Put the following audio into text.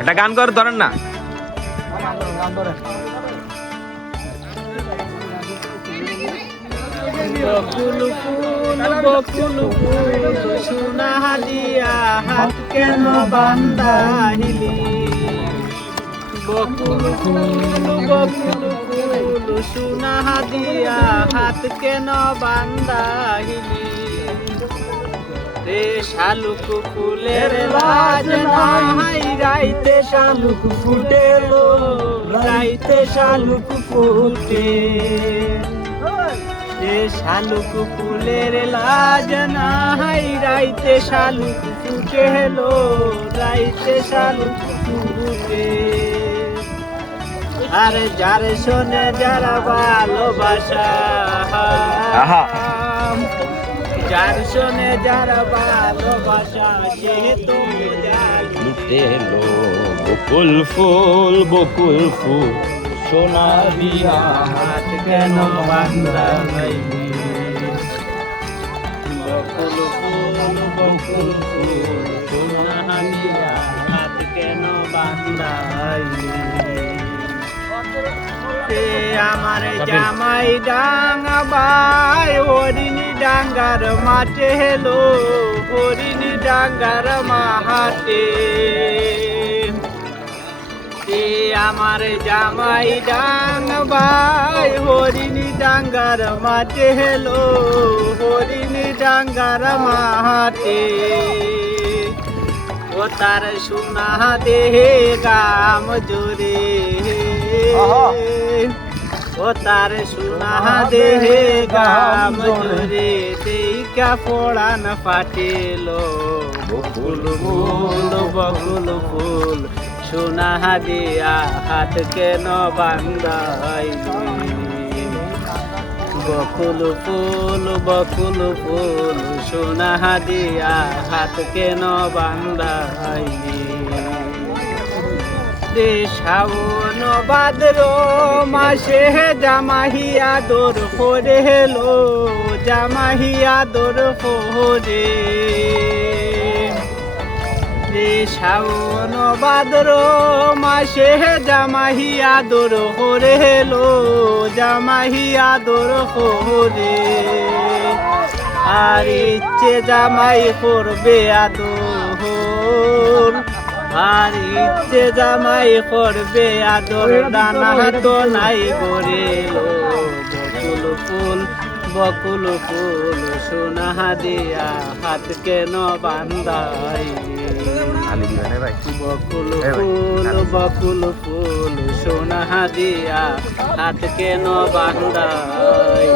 একটা গান কর ধরেন না। বকুল ফুল বকুল ফুল সোনা হাদিয়া হাত কেন বান্ধাইলি বকুল ফুল বকুল ফুল সোনা হাদিয়া হাত কেন বান্ধাইলি রে শালুক ফুলের লাজ নাই রাইতে শালুক ফুটেলো রাইতে শালুক ফুটে রে শালুক ফুলের লাজ নাই রাইতে শালুক ফুটেলো রাইতে শালুক ফুটে আর যার শোনে যারা ভালোবাসা যার শোনে যারা ভালোবাসা সে তো লুটে লো বকুল ফুল সোনা দিয়া হাত কেন বান্ধাইলি বকুল ফুল সোনা দিয়া হাত কেন বান্ধাইলি আমার জামাই ডাঙ্গা বাই হরিণী ডাঙ্গার মাঠে হেলো হরিণী ডাঙ্গার মাহাটে আমার জামাই ডাঙ্গা বাই হরিণী ডাঙ্গার মাঠে হেলো হরিণী ডাঙ্গার মাহাটে ও তার সোনা দেহে গাম জোরে ও তার সোনা দেহে গাম জোরে দেখা পড়ান ফাটেলো বকুল ফুল সোনা দিয়া হাত কেন বান্ধাইলি বকুল ফুল সোনা দিয়া হাত কেন বান্ধাইলি রে শ্রাবণ ভাদ্র মাসে জামাহিয়া দোর করে হেলো জামাহিয়া দোর করে রে শ্রাবণ ভাদ্র মাসে জামাহিয়া দোর করে হেলো জামাহিয়া দোর করে আর ইচ্ছে জামাই করবে আদর আর ইচ্ছে জামাই করবে আদর দানা তো নাই গড়েলো বকুল ফুল সোনা দিয়া হাত কেন বান্ধাইলি বকুল ফুল সোনা দিয়া হাত কেন বান্ধাইলি